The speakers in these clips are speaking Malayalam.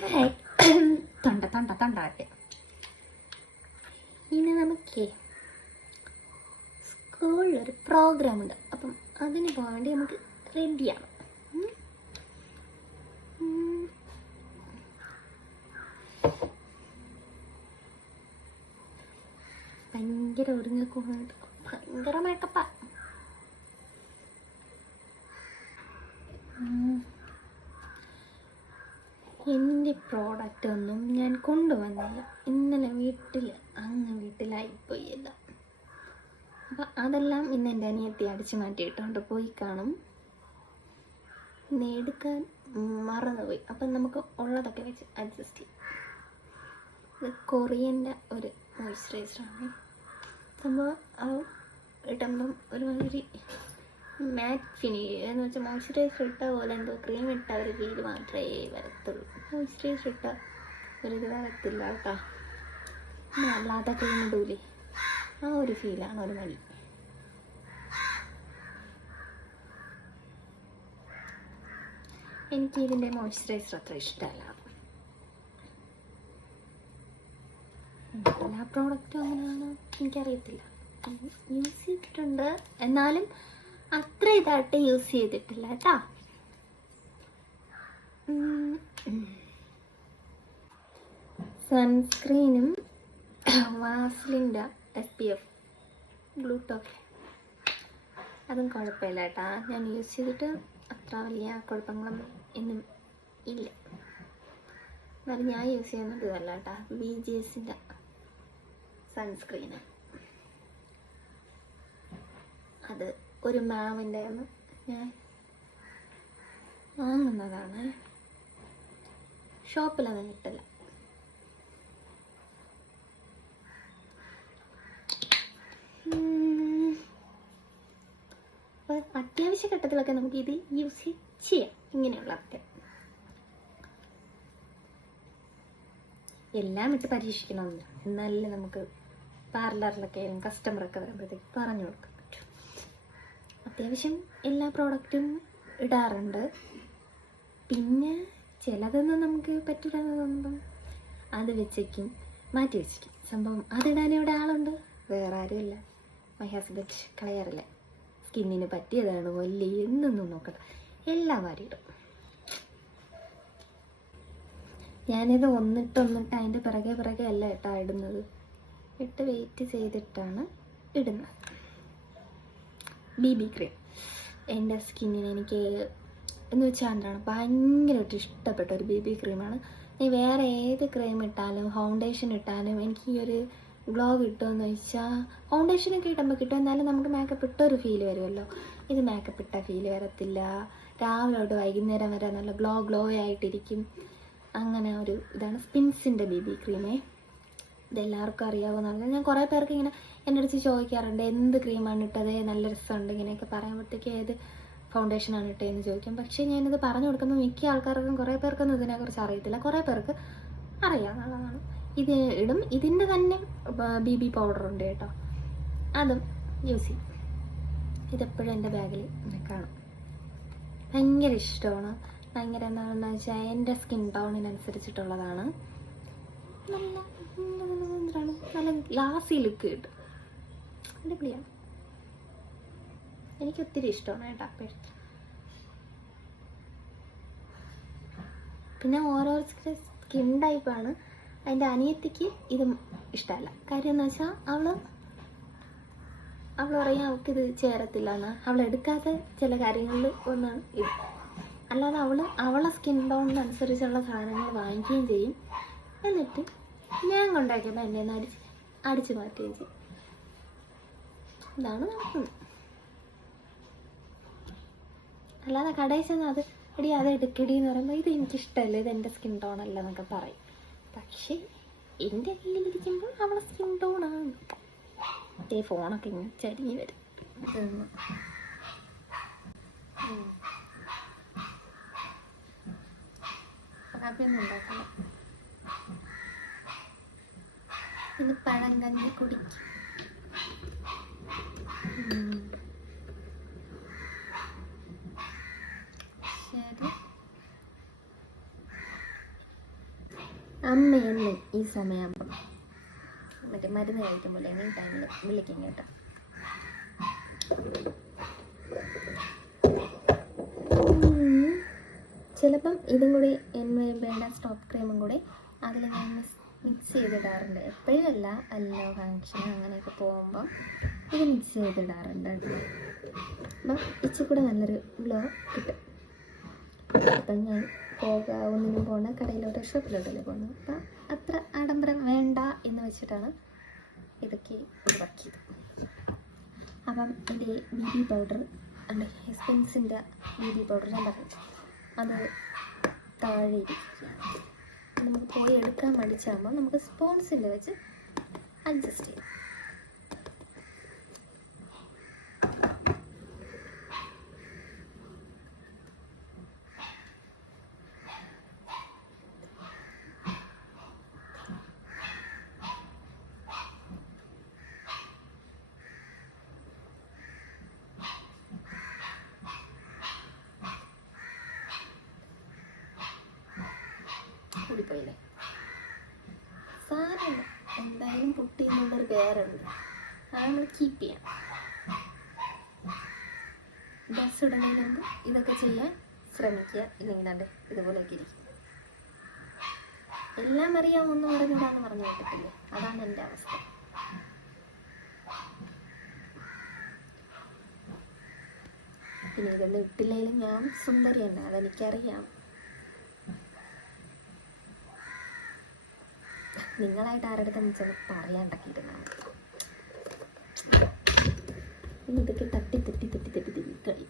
ഹായ്. തൊണ്ട തൊണ്ട തൊണ്ടാട്ടെ. ഇനി നമുക്ക് സ്കൂളിലൊരു പ്രോഗ്രാം ഉണ്ട്. അപ്പം അതിന് പോകാൻ വേണ്ടി നമുക്ക് റെഡിയാണ്. ഭയങ്കര ഒരുങ്ങിക്കൊണ്ട് ഭയങ്കര മേക്കപ്പാ. എൻ്റെ പ്രോഡക്റ്റ് ഒന്നും ഞാൻ കൊണ്ടുവന്നില്ല. ഇന്നലെ വീട്ടിലായിപ്പോയി എല്ലാം. അപ്പം അതെല്ലാം ഇന്ന് എൻ്റെ അനിയത്തി അടിച്ചു മാറ്റിയിട്ടുണ്ട് പോയി കാണും. ഇന്ന് എടുക്കാൻ മറന്നുപോയി. അപ്പം നമുക്ക് ഉള്ളതൊക്കെ വെച്ച് അഡ്ജസ്റ്റ് ചെയ്യും. ഇത് കൊറിയൻ്റെ ഒരു മോയ്സ്ചറൈസറാണ്. സംഭവം ഇടുമ്പം ഒരുമാതിരി മാറ്റ് ഫിനിഷ് എന്ന് വെച്ചാൽ മോയ്സ്ചറൈസർ ഇട്ട പോലെ എന്തോ ക്രീം ഇട്ട ഒരു ഫീല് മാത്രമേ വരത്തുള്ളൂ. മോയ്സ്ചറൈസർ ഇട്ട ഒരിത് വരത്തില്ല കേട്ടോ. അല്ലാത്ത ക്രീം ഇടൂലേ, ആ ഒരു ഫീലാണ് ഒരു മണി. എനിക്ക് ഇതിൻ്റെ മോയ്സ്ചറൈസർ അത്ര ഇഷ്ടമല്ല. എല്ലാ പ്രോഡക്റ്റും അങ്ങനെയാണോ എനിക്കറിയത്തില്ല. യൂസ് ചെയ്തിട്ടുണ്ട്, എന്നാലും അത്ര ഇതായിട്ട് യൂസ് ചെയ്തിട്ടില്ല കേട്ടോ. സൺസ്ക്രീനും വാസ്ലിൻ്റെ SPF ബ്ലൂടോക്ക് അതും കുഴപ്പമില്ല കേട്ടോ. ഞാൻ യൂസ് ചെയ്തിട്ട് അത്ര വലിയ കുഴപ്പങ്ങളൊന്നും ഇന്നും ഇല്ല. എന്നാലും ഞാൻ യൂസ് ചെയ്യുന്നത് ഇതല്ല കേട്ടോ, BGSൻ്റെ സൺസ്ക്രീന്. അത് ഒരു മാമിൻ്റെ ഞാൻ വാങ്ങുന്നതാണ്. ഷോപ്പിലൊന്നും കിട്ടില്ല. അപ്പോൾ അത്യാവശ്യ ഘട്ടത്തിലൊക്കെ നമുക്ക് ഇത് യൂസ് ചെയ്യാം. ഇങ്ങനെയുള്ളതൊക്കെ എല്ലാം ഇട്ട് പരീക്ഷിക്കണമെന്നില്ല. എന്നാലല്ലേ നമുക്ക് പാർലറിലൊക്കെ കസ്റ്റമറൊക്കെ വരുമ്പോഴത്തേക്ക് പറഞ്ഞു കൊടുക്കാൻ പറ്റും. അത്യാവശ്യം എല്ലാ പ്രോഡക്റ്റും ഇടാറുണ്ട്. പിന്നെ ചിലതൊന്നും നമുക്ക് പറ്റില്ലെന്ന് തോന്നുമ്പം അത് വെച്ചേക്കും, മാറ്റി വെച്ചേക്കും. സംഭവം അതിടാൻ ഇവിടെ ആളുണ്ട്, വേറെ ആരുമില്ല. മൈ ഹസ്ബൻഡ് കളയാറില്ല. സ്കിന്നിന് പറ്റിയതാണ് വലിയ എന്നൊന്നും നോക്കണ്ട, എല്ലാം വാരിയിടും. ഞാനിത് ഒന്നിട്ട് അതിൻ്റെ പിറകെ അല്ല കേട്ടോ ഇടുന്നത്. ഇട്ട് വെയിറ്റ് ചെയ്തിട്ടാണ് ഇടുന്നത്. BB ക്രീം എൻ്റെ സ്കിന്നിന് എനിക്ക് എന്ന് വെച്ചാൽ എന്താണ് ഭയങ്കരമായിട്ട് ഇഷ്ടപ്പെട്ട ഒരു BB ക്രീമാണ്. നീ വേറെ ഏത് ക്രീം ഇട്ടാലും ഫൗണ്ടേഷൻ ഇട്ടാലും എനിക്ക് ഈ ഒരു ഗ്ലോ കിട്ടുമെന്ന് വെച്ചാൽ ഫൗണ്ടേഷനൊക്കെ ഇടുമ്പോൾ കിട്ടും, എന്നാലും നമുക്ക് മേക്കപ്പ് ഇട്ടൊരു ഫീൽ വരുമല്ലോ. ഇത് മേക്കപ്പ് ഇട്ട ഫീല് വരത്തില്ല. രാവിലെ തൊട്ട് വൈകുന്നേരം വരെ നല്ല ഗ്ലോ ആയിട്ടിരിക്കും. അങ്ങനെ ഒരു ഇതാണ് സ്പിൻസിൻ്റെ BB ക്രീമേ. ഇതെല്ലാവർക്കും അറിയാവുന്ന പറഞ്ഞാൽ ഞാൻ കുറേ പേർക്ക് ഇങ്ങനെ എൻ്റെ അടുത്ത് ചോദിക്കാറുണ്ട്, എന്ത് ക്രീമാണ് ഇട്ടത്, നല്ല രസമുണ്ട് ഇങ്ങനെയൊക്കെ പറയുമ്പോഴത്തേക്ക് ഏത് ഫൗണ്ടേഷനാണ് ഇട്ടതെന്ന് ചോദിക്കും. പക്ഷേ ഞാനിത് പറഞ്ഞു കൊടുക്കുമ്പോൾ മിക്ക ആൾക്കാർക്കും കുറേ പേർക്കൊന്നും ഇതിനെക്കുറിച്ച് അറിയത്തില്ല, കുറേ പേർക്ക് അറിയാമെന്നുള്ളതാണ്. ഇത് ഇടും. ഇതിൻ്റെ തന്നെ BB പൗഡറുണ്ട് കേട്ടോ, അതും യൂസ് ചെയ്യും. ഇതെപ്പോഴും എൻ്റെ ബാഗിൽ കാണും. ഭയങ്കര ഇഷ്ടമാണ്. ഭയങ്കര എന്താണെന്ന് വെച്ചാൽ എൻ്റെ സ്കിൻ ടോണിനനുസരിച്ചിട്ടുള്ളതാണ്. നല്ല ഗ്ലാസി ലുക്ക് കിട്ടും. അടിപൊളിയാണ്. എനിക്ക് ഒത്തിരി ഇഷ്ടമാണ് കേട്ടോ. പിന്നെ ഓരോ സ്കിൻ ടൈപ്പാണ്. അതിൻ്റെ അനിയത്തിക്ക് ഇത് ഇഷ്ടമല്ല. കാര്യം എന്ന് വെച്ചാൽ അവൾ പറയും അവൾക്കിത് ചേരത്തില്ല എന്ന്. അവൾ എടുക്കാത്ത ചില കാര്യങ്ങളിൽ ഒന്നാണ് ഇത്. അല്ലാതെ അവളെ സ്കിൻ ടോണിനനുസരിച്ചുള്ള സാധനങ്ങൾ വാങ്ങിക്കുകയും ചെയ്യും. എന്നിട്ട് ഞാൻ കൊണ്ടാക്കിയപ്പോൾ എൻ്റെ അടിച്ചു മാറ്റുകയും ചെയ്യും. ഇതാണ് നടക്കുന്നത്. അല്ലാതെ കടയിൽ ചെന്ന് അത് എടുക്കടി എന്ന് പറയുമ്പോൾ ഇത് എനിക്കിഷ്ടമല്ല, ഇത് എൻ്റെ സ്കിൻ ടോണല്ല എന്നൊക്കെ പറയും. പക്ഷേ എൻ്റെ കയ്യിലിരിക്കുമ്പോൾ അവളെ സ്കിൻ ടോണാണ്. മറ്റേ ഫോണൊക്കെ ഇങ്ങനെ ചരിഞ്ഞ് വരും. കാപ്പിയൊന്നും ഉണ്ടാക്കണം. ഇന്ന് പഴം കഞ്ഞി കുടിക്കും. ശരി. അമ്മയെന്ന് ഈ സമയമാകുമ്പം മറ്റേ മരുന്ന് കഴിക്കുമ്പോൾ ഈ ടൈമിൽ വിളിക്കും കേട്ടോ. ചിലപ്പം ഇതും കൂടി വേണ്ട സ്റ്റോപ്പ് ക്രീമും കൂടി അതിൽ ഞാൻ മിക്സ് ചെയ്തിടാറുണ്ട്. എപ്പോഴും അല്ല ഫങ്ഷൻ അങ്ങനെയൊക്കെ പോകുമ്പോൾ ഇത് മിക്സ് ചെയ്തിടാറുണ്ട് കേട്ടോ. അപ്പം ഇച്ചിരി കൂടെ നല്ലൊരു ഗ്ലോ കിട്ടും. അപ്പം ഞാൻ ഒന്നിനും പോകണം, കടയിലോട്ട് ഷോപ്പിലോട്ടല്ലേ പോകുന്നത്. അപ്പം അത്ര ആഡംബരം വേണ്ട എന്ന് വെച്ചിട്ടാണ് ഇതൊക്കെ ഒഴിവാക്കിയത്. അപ്പം എൻ്റെ BB പൗഡർ ഉണ്ട്, എസ്പെൻസിൻ്റെ BB പൗഡർ ഞാൻ പറഞ്ഞു, അത് താഴെ ഇരിക്കുകയാണ്. നമുക്ക് പോയി എടുക്കാൻ മടിച്ചാകുമ്പോൾ നമുക്ക് സ്പോൺസിൽ വെച്ച് അഡ്ജസ്റ്റ് ചെയ്യാം. കൂടിപ്പോയില്ലേ, സാരമില്ല, എന്തായാലും പൊട്ടി എന്നുള്ളൊരു പേരുണ്ട്, അത് നമ്മൾ കീപ്പ് ചെയ്യാം. ഡ്രസ് ഇടുന്നതിന് മുമ്പ് ഇതൊക്കെ ചെയ്യാൻ ശ്രമിക്കുക, ഇല്ലെങ്കിൽ അല്ലേ ഇതുപോലെയൊക്കെ ഇരിക്കും. എല്ലാം അറിയാമെന്ന് പറഞ്ഞിട്ടാന്ന് പറഞ്ഞു കേട്ടിട്ടില്ലേ, അതാണ് എൻ്റെ അവസ്ഥ. പിന്നെ ഇതൊന്നും ഇട്ടില്ലെങ്കിലും ഞാൻ സുന്ദരി തന്നെ, അതെനിക്കറിയാം. നിങ്ങളായിട്ട് ആരുടെ ചെന്ന് പറയാണ്ടാക്കിയിരുന്നാണ്. പിന്നെ ഇതൊക്കെ തട്ടി കളി.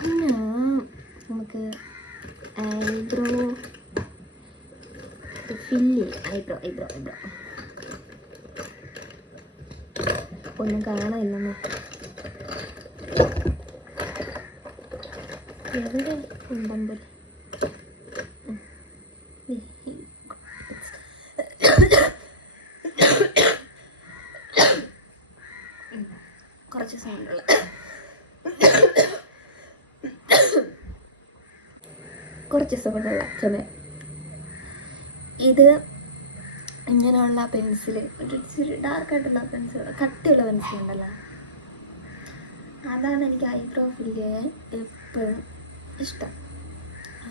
പിന്നെ നമുക്ക് ഐബ്രോ ഒന്നും കാണാനില്ലെന്ന്, എവിടെ ഉണ്ടമ്പൽ. കുറച്ച് സൗണ്ടുള്ള ചുമ. ഇത് ഇങ്ങനെയുള്ള പെൻസില്, ഇച്ചിരി ഡാർക്കായിട്ടുള്ള പെൻസിൽ, കട്ടിയുള്ള പെൻസിലുണ്ടല്ലോ, അതാണ് എനിക്ക് ഐബ്രോ ഫില്ല് ചെയ്യാൻ എപ്പോഴും ഇഷ്ടം.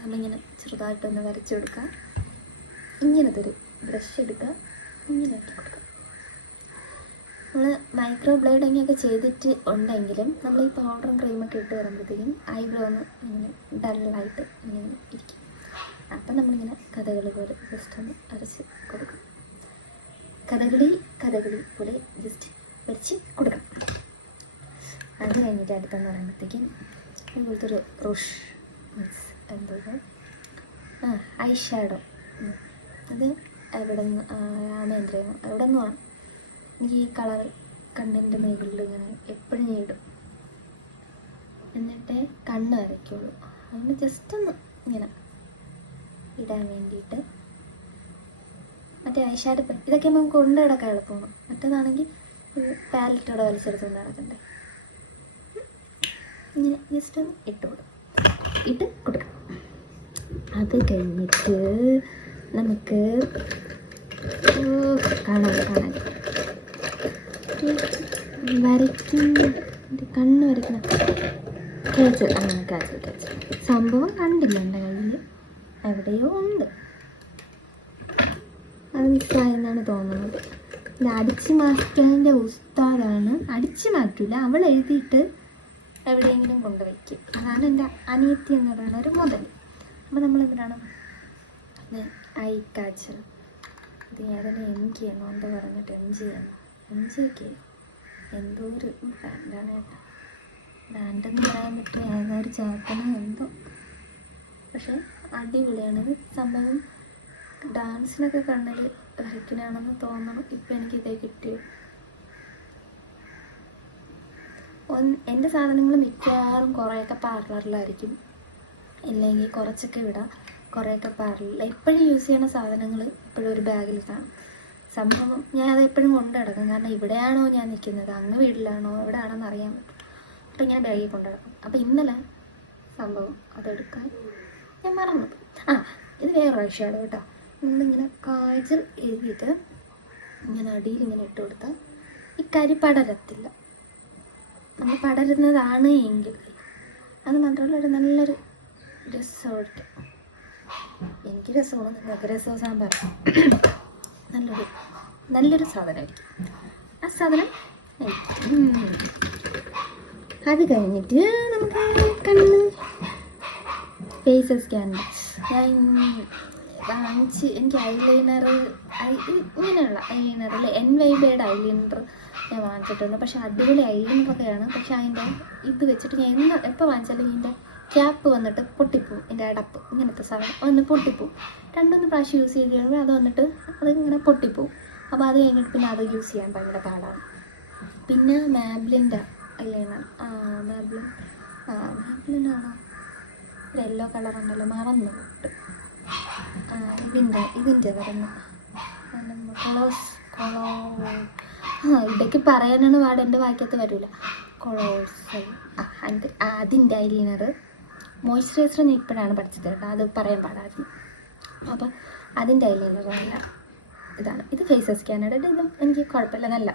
അതിങ്ങനെ ചെറുതായിട്ടൊന്ന് വരച്ചു കൊടുക്കുക, ഇങ്ങനത്തെ ഒരു ബ്രഷ് എടുക്കുക, ഇങ്ങനെ ആക്കി കൊടുക്കുക. നമ്മൾ മൈക്രോ ബ്ലേഡിങ് ഒക്കെ ചെയ്തിട്ട് ഉണ്ടെങ്കിലും നമ്മൾ ഈ പൗഡറും ക്രീമൊക്കെ ഇട്ട് വരുമ്പോഴത്തേക്കും ഐബ്രോ ഒന്ന് ഇങ്ങനെ ഡള്ളായിട്ട് ഇങ്ങനെ ഇരിക്കും. അപ്പം നമ്മളിങ്ങനെ കഥകളി പോലെ ജസ്റ്റ് ഒന്ന് അരച്ച് കൊടുക്കും. കഥകളി പോലെ ജസ്റ്റ് വരച്ച് കൊടുക്കണം. അത് കഴിഞ്ഞിട്ട് അടുത്തെന്ന് പറയുമ്പോഴത്തേക്കും ഇതുപോലത്തെ ഒരു റോഷ് മീൻസ് എന്തോ ഐ ഷാഡോ. അത് എവിടെ നിന്ന് ആമേന്ദ്രയോ എവിടെ നിന്നുമാണ്. എനിക്ക് ഈ കളർ കണ്ണിൻ്റെ മേഖലയിൽ ഇങ്ങനെ എപ്പോഴും ഞാൻ ഇടും, എന്നിട്ടേ കണ്ണ് വരയ്ക്കുള്ളൂ. അതുകൊണ്ട് ജസ്റ്റ് ഒന്ന് ഇങ്ങനെ ഇടാൻ വേണ്ടിയിട്ട്. മറ്റേ ഐഷാഡ് പെൻ ഇതൊക്കെ നമുക്ക് കൊണ്ട് കിടക്കാൻ എളുപ്പമാണ്. മറ്റേതാണെങ്കിൽ പാലറ്റോടെ വലിച്ചെടുത്തുകൊണ്ട് നടക്കണ്ടേ. ഇങ്ങനെ ജസ്റ്റ് ഒന്ന് ഇട്ട് കൊടുക്കാം. അത് കഴിഞ്ഞിട്ട് നമുക്ക് കാണാൻ വരയ്ക്കുന്ന കണ്ണ് വരയ്ക്കണം. കാജൽ സംഭവം കണ്ടില്ല എൻ്റെ കയ്യിൽ, എവിടെയോ ഉണ്ട്. അത് മിസ്സായെന്നാണ് തോന്നുന്നത്. ഇത് അടിച്ചു മാറ്റാൻ്റെ ഉസ്താദാണ്. അടിച്ചു മാറ്റില്ല, അവൾ എഴുതിയിട്ട് എവിടെയെങ്കിലും കൊണ്ടുവയ്ക്കും. അതാണ് എൻ്റെ അനിയത്തി എന്ന് പറയുന്ന ഒരു മുതൽ. അപ്പോൾ നമ്മളെന്തിനാണ് ഐ കാജൽ, ഇത് ഏതെങ്കിലും MG ചെയ്യണോ എന്താ പറഞ്ഞിട്ട് MG ഒക്കെ എന്തോ ഒരു ബ്രാൻഡാണ് കേട്ടോ. ബ്രാൻഡെന്ന് പറയാൻ പറ്റുമോ, ഏതൊരു ചേട്ടനോ എന്തോ, പക്ഷെ അടിപൊളിയാണിത് സംഭവം. ഡാൻസിനൊക്കെ കണ്ണിൽ വരയ്ക്കണമെന്ന് തോന്നണം. ഇപ്പം എനിക്കിതേ കിട്ടിയത്. എൻ്റെ സാധനങ്ങൾ മിക്കവാറും കുറേയൊക്കെ പാർലറിലായിരിക്കും, ഇല്ലെങ്കിൽ കുറച്ചൊക്കെ വിടാം, കുറേയൊക്കെ പാർലറിൽ. എപ്പോഴും യൂസ് ചെയ്യുന്ന സാധനങ്ങൾ എപ്പോഴും ഒരു ബാഗിൽ കാണും. സംഭവം ഞാൻ അത് എപ്പോഴും കൊണ്ടു നടക്കും, കാരണം ഇവിടെയാണോ ഞാൻ നിൽക്കുന്നത്, അങ്ങ് വീട്ടിലാണോ എവിടെയാണോന്ന് അറിയാൻ പറ്റും. അപ്പം ഞാൻ ബാഗിൽ കൊണ്ടു നടക്കും. അപ്പം ഇന്നലെ സംഭവം അതെടുക്കാൻ ഞാൻ മറന്നു. ഇത് വേറെ ഐ ഷാഡോ കേട്ടോ. നമ്മളിങ്ങനെ കാജൽ എഴുതിയിട്ട് ഇങ്ങനെ അടിയിൽ ഇങ്ങനെ ഇട്ട് കൊടുത്താൽ ഈ കരി പടരത്തില്ല. നമ്മൾ പടരുന്നതാണ് എങ്കിൽ അത് മാത്രമല്ല ഒരു നല്ലൊരു രസമായിരിക്കും. എനിക്ക് രസമാണ്, നിങ്ങൾക്ക് രസവും സാമ്പാർ നല്ലൊരു സാധനമായിരിക്കും ആ സാധനം. അത് കഴിഞ്ഞിട്ട് നമുക്ക് കണ്ണ് ഫേസ് സ്കാൻഡേഴ്സ് ഞാൻ വാങ്ങിച്ച്, എനിക്ക് ഐലൈനർ ഇങ്ങനെയുള്ള ഐലൈനറിൽ NYBയുടെ ഐലൈനർ ഞാൻ വാങ്ങിച്ചിട്ടുണ്ട്. പക്ഷെ അടിപൊളി ഐലൈനറൊക്കെയാണ്. പക്ഷെ അതിൻ്റെ ഇത് വെച്ചിട്ട് ഞാൻ എപ്പോൾ വാങ്ങിച്ചാലും ഇതിൻ്റെ ക്യാപ്പ് വന്നിട്ട് പൊട്ടിപ്പോവും. ഇതിൻ്റെ അടപ്പ് ഇങ്ങനത്തെ സാധനം ഒന്ന് പൊട്ടിപ്പോവും. 2-3 പ്രാവശ്യം യൂസ് ചെയ്ത് കഴിയുമ്പോൾ അത് വന്നിട്ട് അതിങ്ങനെ പൊട്ടിപ്പോവും. അപ്പോൾ അത് കഴിഞ്ഞിട്ട് പിന്നെ അത് യൂസ് ചെയ്യാൻ ഭയങ്കര പാടാണ്. പിന്നെ മാബ്ലിൻ്റെ ഐലൈനർ, മാബ്ലിനാണോ ഒരു യെല്ലോ കളറുണ്ടല്ലോ, മറന്നു പോയിട്ട്. ഇതിൻ്റെ വരുന്നു ഇടയ്ക്ക് പറയാനാണ് പാട്, എൻ്റെ വാക്യത്ത് വരില്ല. കൊളോസൽ അതിൻ്റെ ഐലൈനർ. മോയ്സ്ചറൈസർ ഞാൻ ഇപ്പോഴാണ് പഠിച്ചത് കേട്ടോ, അത് പറയാൻ പാടായിരുന്നു. അപ്പോൾ അതിൻ്റെ ഐലൈനർ നല്ല ഇതാണ്. ഇത് ഫേസ് സ്കാനറുടെ ഇതും എനിക്ക് കുഴപ്പമില്ല, നല്ല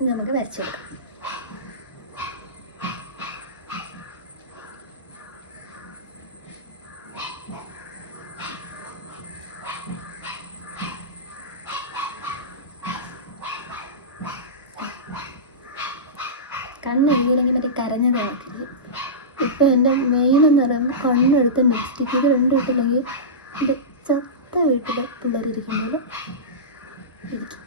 ഇത് നമുക്ക് വരച്ചെടുക്കാം. കണ്ണെഴുതിയില്ലെങ്കിൽ മറ്റേ കരഞ്ഞത് നോക്കില്ല. ഇപ്പം എൻ്റെ മെയിൻ എന്ന് പറയുമ്പോൾ കണ്ണെടുത്ത് ലിപ്സ്റ്റിക്ക് ഇത് രണ്ടും ഇട്ടില്ലെങ്കിൽ ഇത് ചത്ത വീട്ടിലെ പിള്ളേരിയ്ക്കുമ്പോൾ ഇരിക്കും.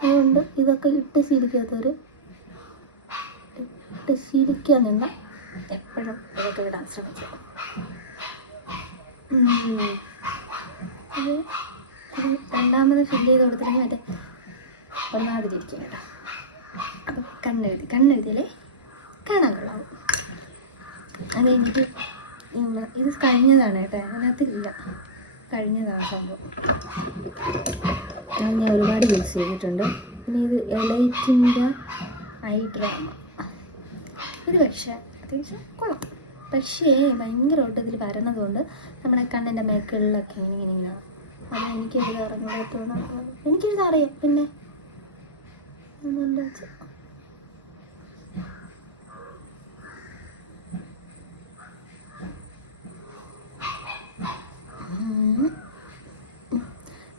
അതുകൊണ്ട് ഇതൊക്കെ ഇട്ട് ശീലിക്കാത്തവർ ഇട്ട് ശീലിക്കാൻ നിന്ന എപ്പോഴും ഇതൊക്കെ ഇടാൻ ശ്രമിച്ചു. അത് രണ്ടാമത് ഫില്ല് ചെയ്ത് കൊടുത്തിട്ടുണ്ടെങ്കിൽ മറ്റേ ഒന്നാതിരിക്കും കേട്ടോ. അപ്പം കണ്ണെഴുതിയാലേ കാണാൻ കൊള്ളാവും. അത് കഴിഞ്ഞിട്ട് ഇത് കഴിഞ്ഞതാണ് കേട്ടോ, അതിനകത്തില്ല, കഴിഞ്ഞതാണ് സംഭവം. ഞാൻ ഒരുപാട് യൂസ് ചെയ്തിട്ടുണ്ട്. പിന്നെ ഇത് എലൈറ്റിൻ്റെ ഐ ഡ്രാമ. ഇത് പക്ഷേ അത്യാവശ്യം കൊള്ളാം. പക്ഷേ ഭയങ്കരമായിട്ട് ഇതിൽ വരുന്നതുകൊണ്ട് നമ്മുടെ കണ്ണിൻ്റെ മേക്കുകളിലൊക്കെ ഇങ്ങനെ അത് എനിക്കെഴുതാൻ അറിഞ്ഞൂടാത്തോണ്ട് എനിക്കെഴുതാൻ അറിയാം. പിന്നെ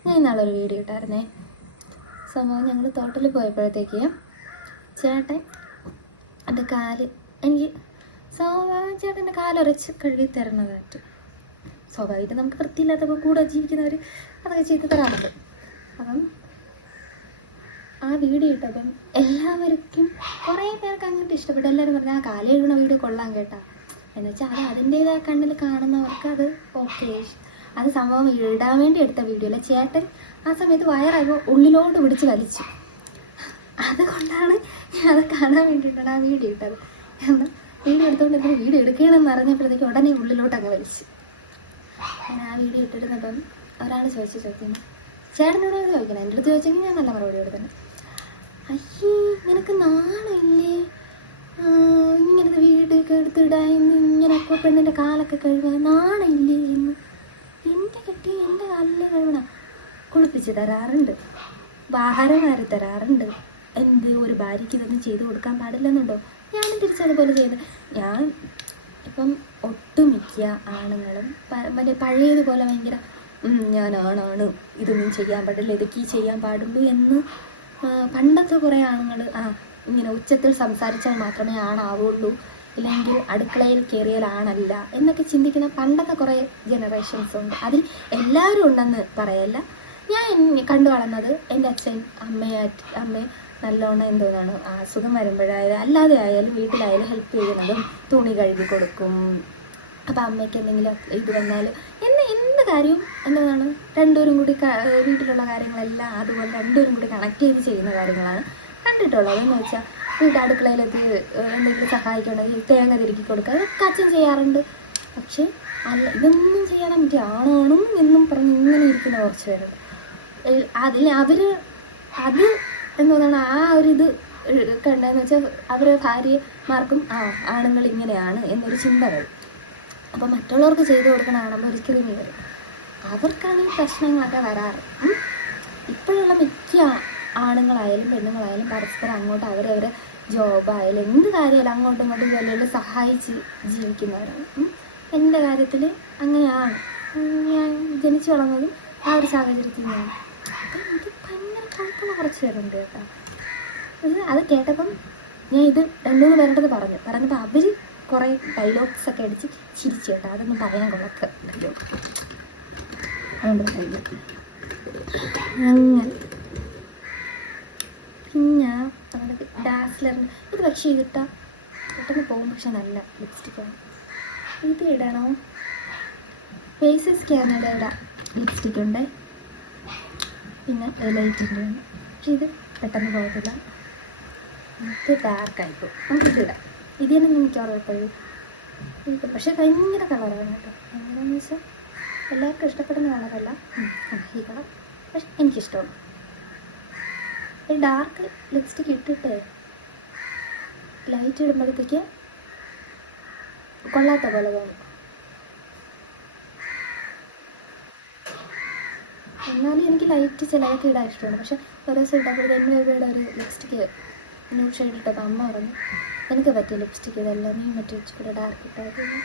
ഞാൻ ഇന്നാളൊരു വീഡിയോ ഇട്ടായിരുന്നേ. സംഭവം ഞങ്ങൾ തോട്ടിൽ പോയപ്പോഴത്തേക്ക് ചേട്ടൻ എൻ്റെ കാല് എനിക്ക് ചേട്ടൻ്റെ കാലുരച്ച് കഴുകി തരണതായിട്ട്. സ്വാഭാവികം നമുക്ക് വൃത്തിയില്ലാത്തപ്പോൾ കൂടെ ജീവിക്കുന്നവർ അതൊക്കെ ചെയ്ത് തരാറുണ്ട്. അപ്പം ആ വീഡിയോ ഇട്ടപ്പം എല്ലാവർക്കും കുറേ പേർക്ക് അങ്ങോട്ട് ഇഷ്ടപ്പെട്ടു. എല്ലാവരും പറഞ്ഞാൽ ആ കാല് കഴുകണ വീഡിയോ കൊള്ളാൻ കേട്ടാ എന്ന് വെച്ചാൽ അത് അതിൻ്റേതായ കണ്ണിൽ കാണുന്നവർക്ക് അത് ഓക്കെ. അത് സംഭവം ഇടാൻ വേണ്ടി എടുത്ത വീഡിയോ അല്ല. ചേട്ടൻ ആ സമയത്ത് വയറാകുമ്പോൾ ഉള്ളിലോട്ട് പിടിച്ച് വലിച്ചു. അതുകൊണ്ടാണ് ഞാൻ അത് കാണാൻ വേണ്ടിയിട്ടാണ് ആ വീഡിയോ ഇട്ടത്. എന്നാൽ വീഡിയോ എടുത്തുകൊണ്ട് വീഡിയോ എടുക്കണമെന്ന് അറിഞ്ഞപ്പോഴത്തേക്ക് ഉടനെ ഉള്ളിലോട്ട് അങ്ങ് വലിച്ചു. ഞാൻ ആ വീഡിയോ ഇട്ടിരുന്നപ്പം ഒരാൾ ചോദിക്കുന്നു, ചേട്ടനോട് ചോദിക്കണം. എൻ്റെ അടുത്ത് ചോദിച്ചെങ്കിൽ ഞാൻ നല്ല മറുപടി കൊടുക്കുന്നത്. അയ്യേ നിനക്ക് നാണമില്ലേ ഇങ്ങനത്തെ വീഡിയോ എടുത്തിടാൻ, ഇങ്ങനെയൊക്കെ പെണ്ണിൻ്റെ കാലൊക്കെ കഴുകാൻ നാണമില്ലേ എന്ന്. എൻ്റെ കെട്ടി എൻ്റെ കാലിൽ കഴുകണം, കുളിപ്പിച്ച് തരാറുണ്ട്, ആഹാരം വാരി തരാറുണ്ട്. എന്ത് ഒരു ഭാര്യയ്ക്ക് ഇതൊന്നും ചെയ്ത് കൊടുക്കാൻ പാടില്ലെന്നുണ്ടോ? ഞാനും തിരിച്ചതുപോലെ ചെയ്ത്. ഞാൻ ഇപ്പം ഒട്ടുമിക്ക ആണുങ്ങളും മറ്റേ പഴയതുപോലെ ഭയങ്കര ഞാനാണാണ്, ഇതൊന്നും ചെയ്യാൻ പാടില്ല, ഇതൊക്കെ ചെയ്യാൻ പാടുള്ളൂ എന്ന് പണ്ടത്തെ കുറേ ആണുങ്ങൾ ഇങ്ങനെ ഉച്ചത്തിൽ സംസാരിച്ചാൽ മാത്രമേ ആണാവുള്ളൂ, ഇല്ലെങ്കിൽ അടുക്കളയിൽ കയറിയാൽ ആണല്ല എന്നൊക്കെ ചിന്തിക്കുന്ന പണ്ടത്തെ കുറേ ജനറേഷൻസ് ഉണ്ട്. അതിൽ എല്ലാവരും ഉണ്ടെന്ന് പറയല്ല. ഞാൻ കണ്ടു വളർന്നത് എൻ്റെ അച്ഛൻ അമ്മയെ നല്ലോണം എന്തോന്നാണ് അസുഖം വരുമ്പോഴായാലും അല്ലാതെ ആയാലും വീട്ടിലായാലും ഹെൽപ്പ് ചെയ്യുന്നതും തുണി കഴുകി കൊടുക്കും. അപ്പം അമ്മയ്ക്ക് എന്തെങ്കിലും ഇത് വന്നാൽ എന്ത് കാര്യവും എന്താണ് രണ്ടുപേരും കൂടി വീട്ടിലുള്ള കാര്യങ്ങളെല്ലാം അതുപോലെ രണ്ടുപേരും കൂടി കണക്ട് ചെയ്ത് ചെയ്യുന്ന കാര്യങ്ങളാണ് കണ്ടിട്ടുള്ളത്. എന്ന് വെച്ചാൽ അടുക്കളയിലേക്ക് എന്തെങ്കിലും സഹായിക്കണമെങ്കിൽ തേങ്ങ തിരുക്കി കൊടുക്കുക, അതൊക്കെ അച്ഛൻ ചെയ്യാറുണ്ട്. പക്ഷേ അല്ല ഇതൊന്നും ചെയ്യാൻ പറ്റിയ ആണാണും എന്നും പറഞ്ഞ് ഇങ്ങനെ ഇരിക്കുന്ന കുറച്ച് പേരുണ്ട്. അതിൽ അവർ അത് എന്താണ് ആ ഒരു ഇത് കണ്ടെന്ന് വെച്ചാൽ അവരെ ഭാര്യമാർക്കും ആണുങ്ങൾ ഇങ്ങനെയാണ് എന്നൊരു ചിന്ത വരും. അപ്പോൾ മറ്റുള്ളവർക്ക് ചെയ്തു കൊടുക്കണ കാണുമ്പോൾ ഒരു ക്രിമി വരും. അവർക്കാണ് ഈ പ്രശ്നങ്ങളൊക്കെ വരാറ്. ഇപ്പോഴുള്ള മിക്ക ആണുങ്ങളായാലും പെണ്ണുങ്ങളായാലും പരസ്പരം അങ്ങോട്ട് അവരവരെ ജോബായാലും എന്ത് കാര്യമായാലും അങ്ങോട്ടും ഇങ്ങോട്ടും ജോലിയിൽ സഹായിച്ച് ജീവിക്കുന്നവരാണ്. എൻ്റെ കാര്യത്തിൽ അങ്ങനെയാണ്. ഞാൻ ജനിച്ചു വളർന്നതും ആ ഒരു സാഹചര്യത്തിൽ നിന്നാണ്. അപ്പം ഇത് ഭയങ്കര കുഴപ്പമുള്ള കുറച്ച് പേരുണ്ട് കേട്ടോ. അത് കേട്ടപ്പം ഞാൻ ഇത് 2-3 പേരുടെ പറഞ്ഞപ്പോൾ അവർ കുറേ ഡയലോഗ്സ് ഒക്കെ അടിച്ച് ചിരിച്ചു കേട്ടോ. അതൊന്നും പറയാൻ കൊള്ളക്ക ഡയലോഗ് അതുകൊണ്ട് പറയില്ല. അങ്ങനെ പിന്നെ നമ്മുടെ ഡാസ്ലറിൻ്റെ ഇത് പക്ഷേ ഇതിട്ടാൽ പെട്ടെന്ന് പോകും. പക്ഷെ നല്ല ലിപ്സ്റ്റിക്കാണ്. ഇത് ഇടണോ? ഫേസസ് കാനഡയുടെ ലിപ്സ്റ്റിക് ഉണ്ട്, പിന്നെ ലൈറ്റിൻ്റെ ഉണ്ട്. പക്ഷെ ഇത് പെട്ടെന്ന് പോകത്തില്ല. ഇത് ഡാർക്കായിപ്പോൾ നമുക്കിത് ഇടാം. ഇത് തന്നെ എനിക്ക് ഉറപ്പുള്ളൂ. ഇത് പക്ഷെ ഭയങ്കര കളറാണ് കേട്ടോ. എന്താണെന്ന് വെച്ചാൽ എല്ലാവർക്കും ഇഷ്ടപ്പെടുന്ന കളറല്ല ഈ കളർ. പക്ഷെ എനിക്കിഷ്ടമാണ്. ഈ ഡാർക്ക് ലിപ്സ്റ്റിക് ഇട്ടിട്ട് ലൈറ്റ് ഇടുമ്പോഴത്തേക്ക് കൊള്ളാത്ത പോലെ തോന്നും. എന്നാലും എനിക്ക് ലൈറ്റ് ചിലതൊക്കെ ഇടാൻ ഇഷ്ടമാണ്. പക്ഷെ ഒരു ദിവസം ഇട്ടപ്പോൾ രൂപയുടെ ഒരു ലിപ്സ്റ്റിക്ക് ന്യൂഡ് ഷെയ്ഡ് ഇട്ടപ്പോൾ അമ്മ പറഞ്ഞു എനിക്ക് പറ്റിയ ലിപ്സ്റ്റിക്ക് ഇതെല്ലാം നീ മറ്റേ വെച്ചുകൂടെ ഡാർക്ക് ഇട്ടായിരുന്നു.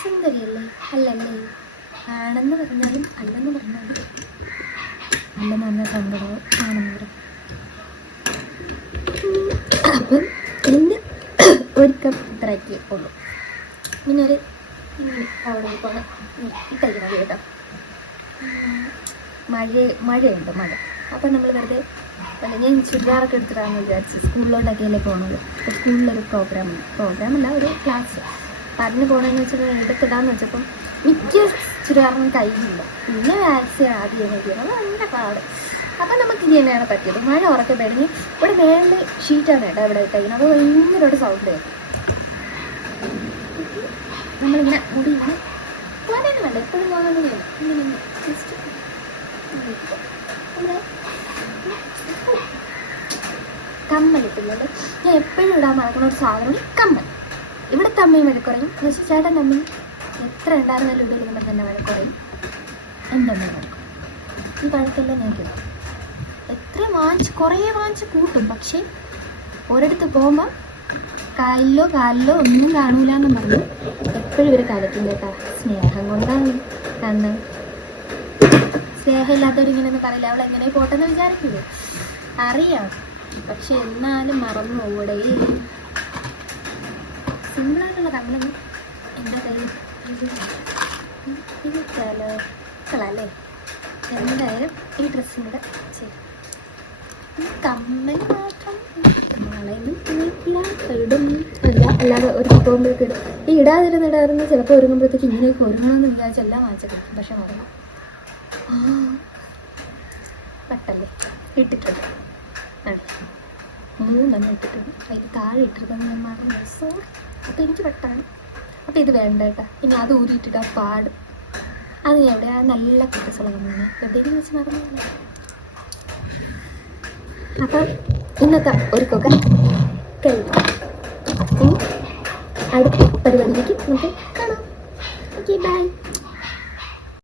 സുന്ദരിയല്ലേ? അല്ലല്ലേ? ആണെന്ന് പറഞ്ഞാലും അല്ലെന്ന് പറഞ്ഞാലും അല്ലെന്ന് പറഞ്ഞാൽ സങ്കടവും ആണെന്ന് പറയും. അപ്പം എൻ്റെ ഒരുക്കം ഇത്രയൊക്കെ ഉള്ളൂ. പിന്നെ ഒരു അവിടെ പോലെ ഇട്ടേക്കണം കേട്ടോ. മഴയുണ്ട്. അപ്പം നമ്മൾ വെറുതെ ഞാൻ ചുരിദാറൊക്കെ എടുത്തിട്ടാണെന്ന് വിചാരിച്ചു. സ്കൂളിലോട്ടൊക്കെയല്ലേ പോകുന്നത്. അപ്പോൾ സ്കൂളിലൊരു പ്രോഗ്രാമല്ല ഒരു ക്ലാസ്. അപ്പം അതിന് പോകണമെന്ന് വെച്ചാൽ എടുത്തിടാന്ന് വെച്ചപ്പം മിക്ക ചുരിദാറിനും കയ്യില്ല. പിന്നെ വാക്സ് ആദ്യം നോക്കിയത് ഭയങ്കര പാട്. അപ്പം നമുക്ക് ഇനി തന്നെയാണ് പറ്റിയത്. മഴ ഉറക്കെ പെടുങ്ങി ഇവിടെ മേളിൽ ഷീറ്റാണ് കേട്ടോ ഇവിടെ ഇട്ടേക്കുന്നത്. അപ്പോൾ ഭയങ്കരമായിട്ട് സൗണ്ട് കേൾക്കും. നമ്മളിങ്ങനെ മുടി ഇങ്ങനെ പോകാനും വേണ്ട, എപ്പോഴും പോകാനൊന്നുമില്ല. ഇങ്ങനെ ജസ്റ്റ് നമ്മുടെ കമ്മലിട്ടുള്ളത് ഞാൻ എപ്പോഴും ഇടാൻ മറക്കുന്ന ഒരു സാധനമാണ് കമ്മൽ. ഇവിടുത്തെ അമ്മയും വഴക്കുറയും. പക്ഷേ ചേട്ടൻ്റെ അമ്മയും എത്ര ഉണ്ടായിരുന്നാലും ഇടുമ്പോൾ തന്നെ വഴക്കുറയും. എൻ്റെ അമ്മയും വഴക്കും. ഈ പഴക്കെല്ലാം ഞാൻ കിട്ടും. എത്ര കുറേ വാങ്ങിച്ച് കൂട്ടും. പക്ഷേ ഒരിടത്ത് പോകുമ്പോൾ കാലിലോ ഒന്നും കാണൂല എന്നും പറഞ്ഞു എപ്പോഴും ഇവർ കലക്കും കേട്ടാ. സ്നേഹം കൊണ്ടാണ്. കാരണം സ്നേഹമില്ലാത്തവരിങ്ങനെയൊന്നും പറയില്ല. അവൾ എങ്ങനെ പോട്ടെന്ന് വിചാരിക്കില്ലേ? അറിയാം. പക്ഷെ എന്നാലും മറന്നു പോകൂടെ. സിമ്പിളായിട്ടുള്ള കമ്മലൊന്നും എൻ്റെ കയ്യിൽ ഇത് കളല്ലേ. എന്തായാലും ഈ ഡ്രസ്സും കൂടെ ചെയ്യും. കമ്മൽ മാത്രം ഇടും അല്ല, അല്ലാതെ ഒരു പോകുമ്പോഴേക്ക് ഇടും. ഈ ഇടാതിരുന്ന് ചിലപ്പോൾ ഒരുങ്ങുമ്പോഴത്തേക്ക് ഇങ്ങനെയൊക്കെ ഒരുങ്ങണമെന്ന് വിചാരിച്ച് എല്ലാം വാങ്ങിച്ചിട്ട് പക്ഷെ മറന്നു. പെട്ടല്ലേ ഇട്ടിട്ടുണ്ട്. 3 ഇട്ടിട്ടുണ്ട്. അതിന് താഴെ ഇട്ടിരുന്നത് ഞാൻ മറന്നു. സോറി. അപ്പം എനിക്ക് പെട്ടാണ്. അപ്പം ഇത് വേണ്ട കേട്ടോ. ഇനി അത് ഊരിയിട്ടിട്ട് ആ പാട് അത് എവിടെ നല്ല കുട്ടിസുളകം മുന്നേ എവിടെയെങ്കിലും വെച്ച് മറന്നു. അപ്പം ഇന്നത്തെ ഒരുക്കൊക്കെ കഴിഞ്ഞു. അടുത്ത പരിപാടിയിലേക്ക് നമുക്ക് കാണാം. Okay, by.